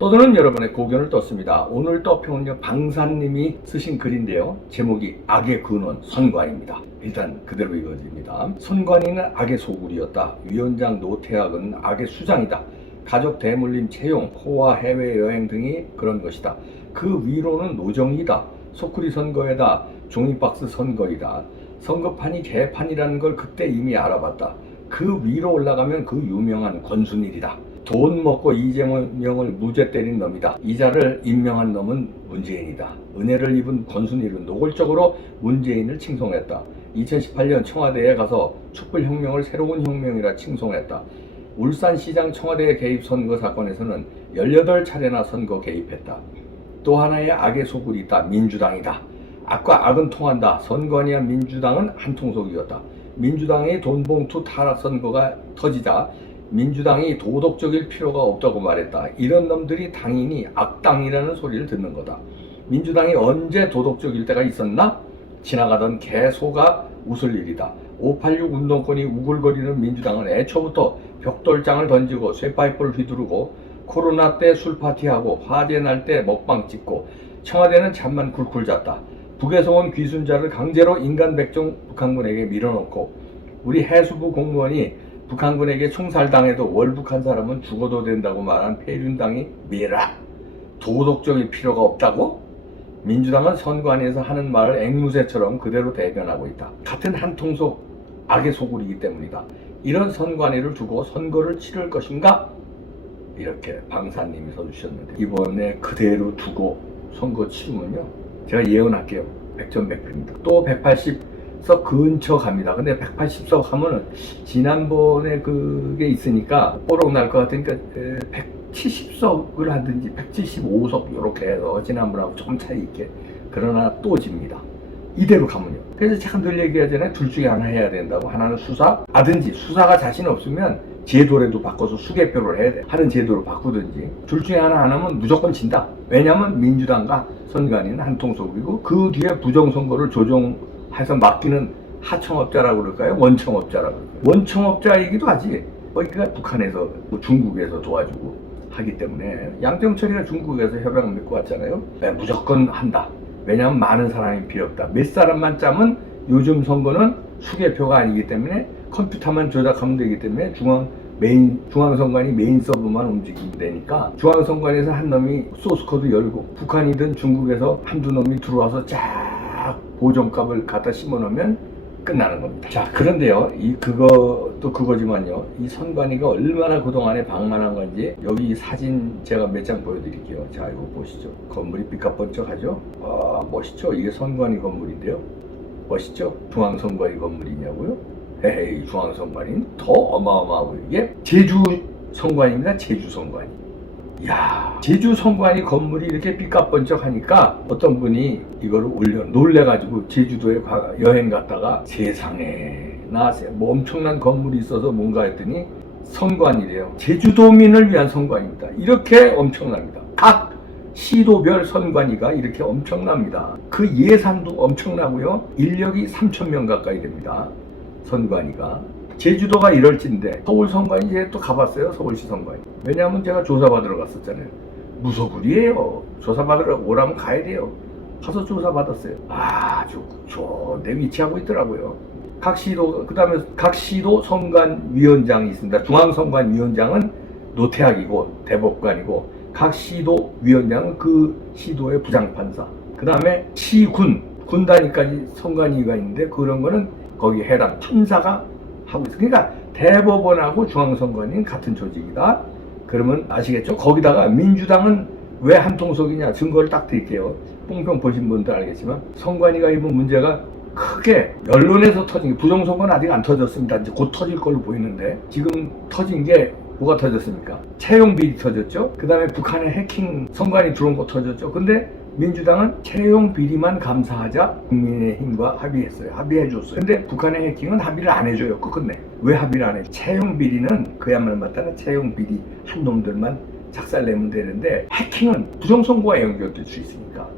떠드는 여러분의 고견을 떴습니다. 오늘 떠평은요, 방사님이 쓰신 글인데요. 제목이 악의 근원 선관입니다. 일단 그대로 읽어집니다. 선관위는 악의 소굴이었다. 위원장 노태악은 악의 수장이다. 가족 대물림 채용, 호화 해외여행 등이 그런 것이다. 그 위로는 노정이다. 소쿠리 선거에다 종이박스 선거이다. 선거판이 개판이라는 걸 그때 이미 알아봤다. 그 위로 올라가면 그 유명한 권순일이다. 돈 먹고 이재명을 무죄 때린 놈이다. 이자를 임명한 놈은 문재인이다. 은혜를 입은 권순일은 노골적으로 문재인을 칭송했다. 2018년 청와대에 가서 촛불혁명을 새로운 혁명이라 칭송했다. 울산시장 청와대 개입 선거 사건에서는 18차례나 선거 개입했다. 또 하나의 악의 소굴이 있다. 민주당이다. 악과 악은 통한다. 선관위와 민주당은 한통속이었다. 민주당의 돈봉투 타락 선거가 터지자 민주당이 도덕적일 필요가 없다고 말했다. 이런 놈들이 당연히 악당이라는 소리를 듣는 거다. 민주당이 언제 도덕적일 때가 있었나? 지나가던 개소가 웃을 일이다. 586 운동권이 우글거리는 민주당은 애초부터 벽돌장을 던지고 쇠파이프를 휘두르고 코로나 때 술파티하고 화재 날 때 먹방 찍고 청와대는 잠만 굴굴 잤다. 북에서 온 귀순자를 강제로 인간 백종 북한군에게 밀어넣고 우리 해수부 공무원이 북한군에게 총살당해도 월북한 사람은 죽어도 된다고 말한 폐륜당이 미라 도덕적일 필요가 없다고? 민주당은 선관위에서 하는 말을 앵무새처럼 그대로 대변하고 있다. 같은 한통속 악의 소굴이기 때문이다. 이런 선관위를 두고 선거를 치를 것인가? 이렇게 방사님이 써주셨는데 이번에 그대로 두고 선거 치르면요, 제가 예언할게요. 100점 100표입니다. 또 180석 근처 갑니다. 근데 180석 하면은 지난번에 그게 있으니까 뽀록 날 것 같으니까 170석을 하든지 175석 이렇게 해서 지난번하고 조금 차이 있게, 그러나 또 집니다. 이대로 가면요. 그래서 제가 늘 얘기하잖아요. 둘 중에 하나 해야 된다고. 하나는 수사 하든지, 수사가 자신 없으면 제도라도 바꿔서 수개표를 해야 돼. 하는 제도로 바꾸든지. 둘 중에 하나 안 하면 무조건 진다. 왜냐하면 민주당과 선관위는 한통속이고 그 뒤에 부정선거를 조정해서 맡기는 하청업자라고 그럴까요? 원청업자라고 그럴까요? 원청업자이기도 하지. 그러니까 북한에서 중국에서 도와주고 하기 때문에 양정철이가 중국에서 협약을 맺고 왔잖아요. 네, 무조건 한다. 왜냐하면 많은 사람이 필요 없다. 몇 사람만 짜면 요즘 선거는 수개표가 아니기 때문에 컴퓨터만 조작하면 되기 때문에 중앙선관위 메인 서버만 움직이면 되니까 중앙선관위에서 한 놈이 소스코드 열고 북한이든 중국에서 한두 놈이 들어와서 쫙 보정값을 갖다 심어놓으면 끝나는 겁니다. 자, 그런데요, 그것도 그거지만요, 이 선관위가 얼마나 그동안에 방만한 건지 여기 사진 제가 몇 장 보여드릴게요. 자, 이거 보시죠. 건물이 삐까뻔쩍하죠? 멋있죠? 이게 선관위 건물인데요. 멋있죠? 중앙선관위 건물이냐고요? 에이, 중앙선관위는 더 어마어마하고, 이게 제주선관위입니다. 제주선관위. 이야, 제주선관위 건물이 이렇게 삐까뻔쩍하니까 어떤 분이 이거를 놀래가지고 제주도에 여행 갔다가 세상에 나 뭐 엄청난 건물이 있어서 뭔가 했더니 선관위래요. 제주도민을 위한 선관위입니다. 이렇게 엄청납니다. 각 시도별 선관위가 이렇게 엄청납니다. 그 예산도 엄청나고요. 인력이 3,000명 가까이 됩니다. 선관위가. 제주도가 이럴진데 서울 선관위 이제 또 가봤어요. 서울시 선관위. 왜냐하면 제가 조사받으러 갔었잖아요. 무소불이에요. 조사받으러 오라면 가야 돼요. 가서 조사받았어요. 내 위치하고 있더라고요. 각 시도, 그 다음에 각 시도 선관위원장이 있습니다. 중앙선관위원장은 노태악이고 대법관이고, 각 시도 위원장은 그 시도의 부장판사, 그 다음에 시군, 군 단위까지 선관위가 있는데 그런 거는 거기 해당 판사가 하고 있어요. 그러니까 대법원하고 중앙선관위는 같은 조직이다. 그러면 아시겠죠? 거기다가 민주당은 왜 한통속이냐? 증거를 딱 드릴게요. 뽕평 보신 분들 알겠지만 선관위가 입은 문제가 크게 언론에서 터진 게, 부정선거는 아직 안 터졌습니다. 이제 곧 터질 걸로 보이는데 지금 터진 게 뭐가 터졌습니까? 채용 비리 터졌죠? 그 다음에 북한의 해킹 선관위 들어온 거 터졌죠? 근데 민주당은 채용 비리만 감사하자 국민의힘과 합의했어요. 합의해줬어요. 근데 북한의 해킹은 합의를 안 해줘요. 끝내. 왜 합의를 안 해줘? 채용 비리는 그야말로 맞다는 채용 비리 한 놈들만 작살내면 되는데, 해킹은 부정선거와 연결될 수 있으니까.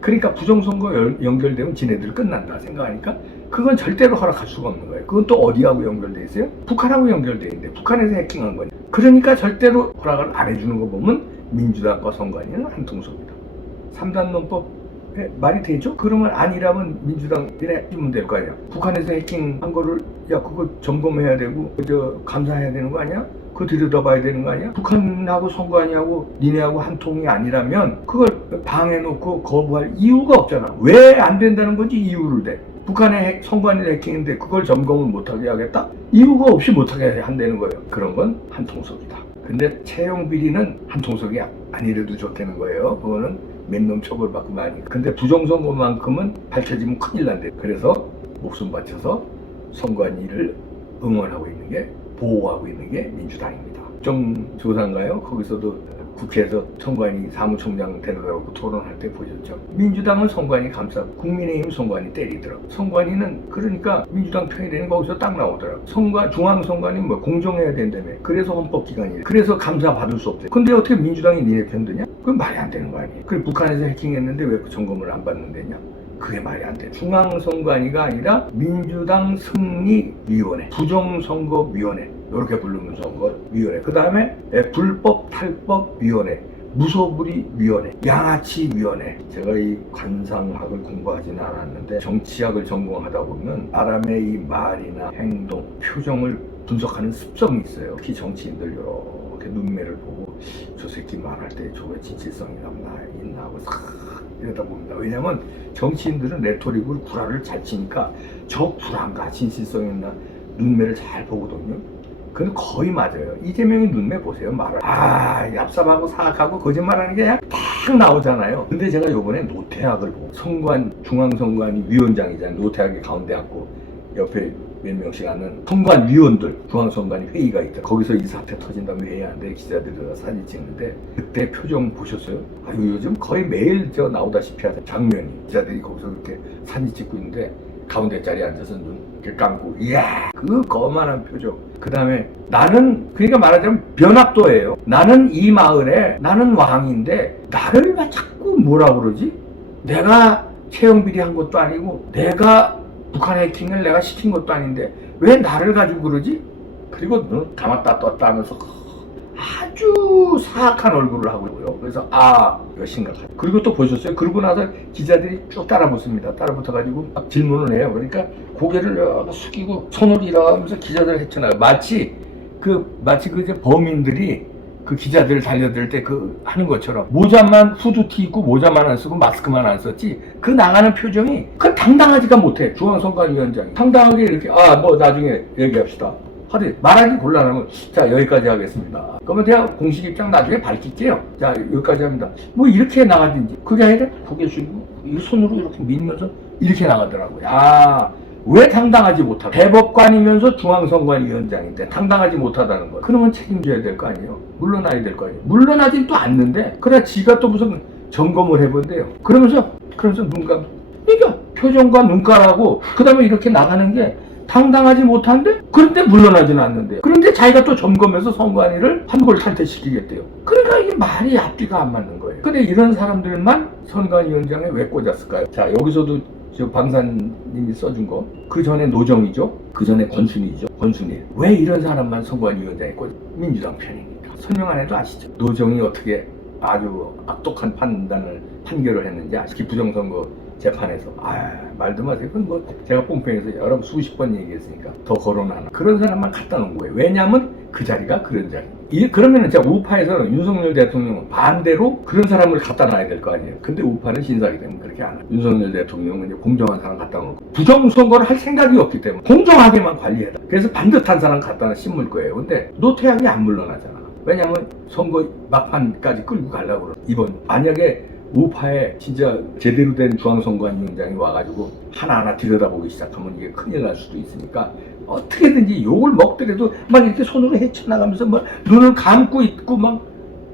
그러니까 부정선거 연결되면 지네들 끝난다 생각하니까 그건 절대로 허락할 수가 없는 거예요. 그건 또 어디하고 연결돼 있어요? 북한하고 연결돼 있는데 북한에서 해킹한 거예요. 그러니까 절대로 허락을 안 해주는 거 보면 민주당과 선관위는 한 통속이다. 3단 논법에 말이 되죠? 그러면 아니라면 민주당이라 해주면 될 거 아니야. 북한에서 해킹한 거를 야 그거 점검해야 되고 감사해야 되는 거 아니야? 그거 들여다봐야 되는 거 아니야? 북한하고 선관위하고 니네하고 한 통이 아니라면 그걸 방해놓고 거부할 이유가 없잖아. 왜 안 된다는 건지 이유를 대. 북한의 선관위 해킹인데 그걸 점검을 못하게 하겠다? 이유가 없이 못하게 한다는 거예요. 그런 건 한 통속이다. 근데 채용 비리는 한 통속이 아니래도 좋다는 거예요. 그거는 맨놈 처벌받고 많이. 근데 부정선거만큼은 밝혀지면 큰일 난대. 그래서 목숨 바쳐서 선관위를 응원하고 있는 게, 보호하고 있는 게 민주당입니다. 국정조사인가요? 거기서도 국회에서 선관위 사무총장 데려다놓고 토론할 때 보셨죠? 민주당은 선관위 감싸고 국민의힘 선관위 때리더라고. 선관위는 그러니까 민주당 편이 되는 거기서 딱 나오더라고. 중앙선관위 뭐 공정해야 된다며. 그래서 헌법기관이래. 그래서 감사 받을 수 없대. 근데 어떻게 민주당이 니네 편 드냐? 그건 말이 안 되는 거 아니에요. 그래 북한에서 해킹했는데 왜 점검을 안 받는 데냐? 그게 말이 안 돼. 중앙선관위가 아니라 민주당 승리위원회, 부정선거위원회 이렇게 부르는 선거위원회. 그 다음에 불법 탈법위원회, 무소불위위원회, 양아치위원회. 제가 이 관상학을 공부하지는 않았는데 정치학을 전공하다 보면 사람의 이 말이나 행동, 표정을 분석하는 습성이 있어요. 특히 정치인들 이렇게 눈매를 보고 저 새끼 말할 때 저게 진실성이 있나 하고 싹 이러다 봅니다. 왜냐면 정치인들은 레토릭으로 구라를 잘 치니까 저 구라인가 진실성이 있나 눈매를 잘 보거든요. 그건 거의 맞아요. 이재명이 눈매 보세요. 말을 얍삽하고 사악하고 거짓말하는 게 그냥 딱 나오잖아요. 근데 제가 요번에 노태학을 보고 중앙선관위 위원장이잖아요. 노태학이 가운데 앉고 옆에 몇 명씩 하는 선관위원들 중앙선관위 회의가 있다. 거기서 이 사태 터진 다음에 회의하는데 기자들이 사진 찍는데 그때 표정 보셨어요? 요즘 거의 매일 나오다시피 하는 장면이 기자들이 거기서 그렇게 사진 찍고 있는데 가운데 자리에 앉아서 눈 이렇게 감고 이야 그 거만한 표정. 그 다음에 나는 그러니까 말하자면 변학도예요. 나는 이 마을에 나는 왕인데 나를 왜 자꾸 뭐라 그러지? 내가 채용 비리한 것도 아니고 내가 북한 해킹을 내가 시킨 것도 아닌데 왜 나를 가지고 그러지? 그리고 눈 감았다 떴다 하면서 아주 사악한 얼굴을 하고 있고요. 그래서 이거 심각하다. 그리고 또 보셨어요? 그러고 나서 기자들이 쭉 따라붙습니다. 따라붙어가지고 막 질문을 해요. 그러니까 고개를 숙이고 손을 이러면서 기자들을 헤쳐나가요. 마치 이제 범인들이 그 기자들 달려들 때 하는 것처럼 모자만 후드티 입고 모자만 안 쓰고 마스크만 안 썼지 그 나가는 표정이 그 당당하지가 못해. 중앙선관위원장이 당당하게 이렇게 뭐 나중에 얘기합시다. 하여튼 말하기 곤란하면 자 여기까지 하겠습니다. 그러면 제가 공식 입장 나중에 밝힐게요. 자 여기까지 합니다. 뭐 이렇게 나가든지 그게 아니라 고개 숙이고 이 손으로 이렇게 밀면서 이렇게 나가더라고요. 왜 당당하지 못하다. 대법관이면서 중앙선관위원장인데 당당하지 못하다는 거예요. 그러면 책임져야 될 거 아니에요. 물러나야 될 거 아니에요. 물러나진 또 않는데 그래 지가 또 무슨 점검을 해본대요. 그러면서 눈 감고 이게 표정과 눈가라고 그 다음에 이렇게 나가는 게 당당하지 못한데 그런데 물러나지는 않는데요. 그런데 자기가 또 점검해서 선관위를 한골 탈퇴시키겠대요. 그러니까 이게 말이 앞뒤가 안 맞는 거예요. 근데 이런 사람들만 선관위원장에 왜 꽂았을까요? 자 여기서도 저 방사님이 써준 거 그 전에 노정이죠. 그 전에 권순일. 왜 이런 사람만 선관위원장에 꽂아? 민주당 편이니까. 설명 안 해도 아시죠? 노정이 어떻게 아주 악독한 판결을 했는지 아시죠? 부정선거 재판에서 말도 마세요. 그건 뭐 제가 뽕평에서 여러 수십 번 얘기했으니까 더 거론하나 그런 사람만 갖다 놓은 거예요. 왜냐하면 그 자리가 그런 자리. 그러면은 제가 우파에서는 윤석열 대통령은 반대로 그런 사람을 갖다 놔야 될 거 아니에요. 근데 우파는 신사기 때문에 그렇게 안 해요. 윤석열 대통령은 이제 공정한 사람 갖다 놓고 부정선거를 할 생각이 없기 때문에 공정하게만 관리해라. 그래서 반듯한 사람 갖다 심을 거예요. 근데 노태학이 안 물러나잖아. 왜냐하면 선거 막판까지 끌고 가려고 그러. 이번 만약에 우파에 진짜 제대로 된 중앙선관위원장이 와가지고 하나하나 들여다보기 시작하면 이게 큰일 날 수도 있으니까 어떻게든지 욕을 먹더라도 막 이렇게 손으로 헤쳐나가면서 막 눈을 감고 있고 막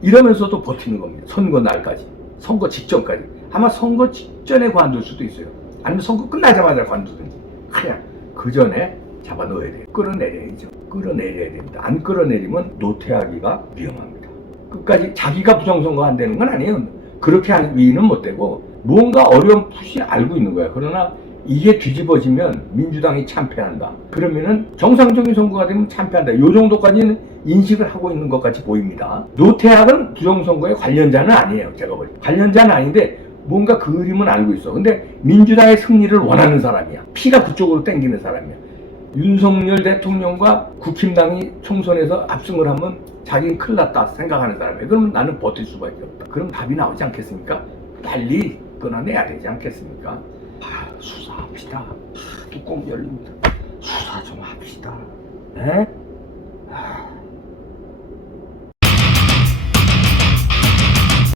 이러면서도 버티는 겁니다. 선거 날까지, 선거 직전까지. 아마 선거 직전에 관둘 수도 있어요. 아니면 선거 끝나자마자 관두든지. 그냥 그 전에 잡아 넣어야 돼요. 끌어내려야죠. 끌어내려야 됩니다. 안 끌어내리면 노태하기가 위험합니다. 끝까지 자기가 부정선거 한다는 건 아니에요. 그렇게 할 위는 못 되고 뭔가 어렴풋이 알고 있는 거야. 그러나 이게 뒤집어지면 민주당이 참패한다. 그러면은 정상적인 선거가 되면 참패한다. 요 정도까지는 인식을 하고 있는 것 같이 보입니다. 노태악은 부정선거의 관련자는 아니에요. 제가 볼 때. 관련자는 아닌데 뭔가 그림은 알고 있어. 근데 민주당의 승리를 원하는 사람이야. 피가 그쪽으로 땡기는 사람이야. 윤석열 대통령과 국힘당이 총선에서 압승을 하면 자기는 큰일 났다 생각하는 사람이에요. 그러면 나는 버틸 수밖에 없다. 그럼 답이 나오지 않겠습니까? 빨리 끊어내야 되지 않겠습니까? 수사합시다. 뚜껑 열립니다. 수사 좀 합시다. 에?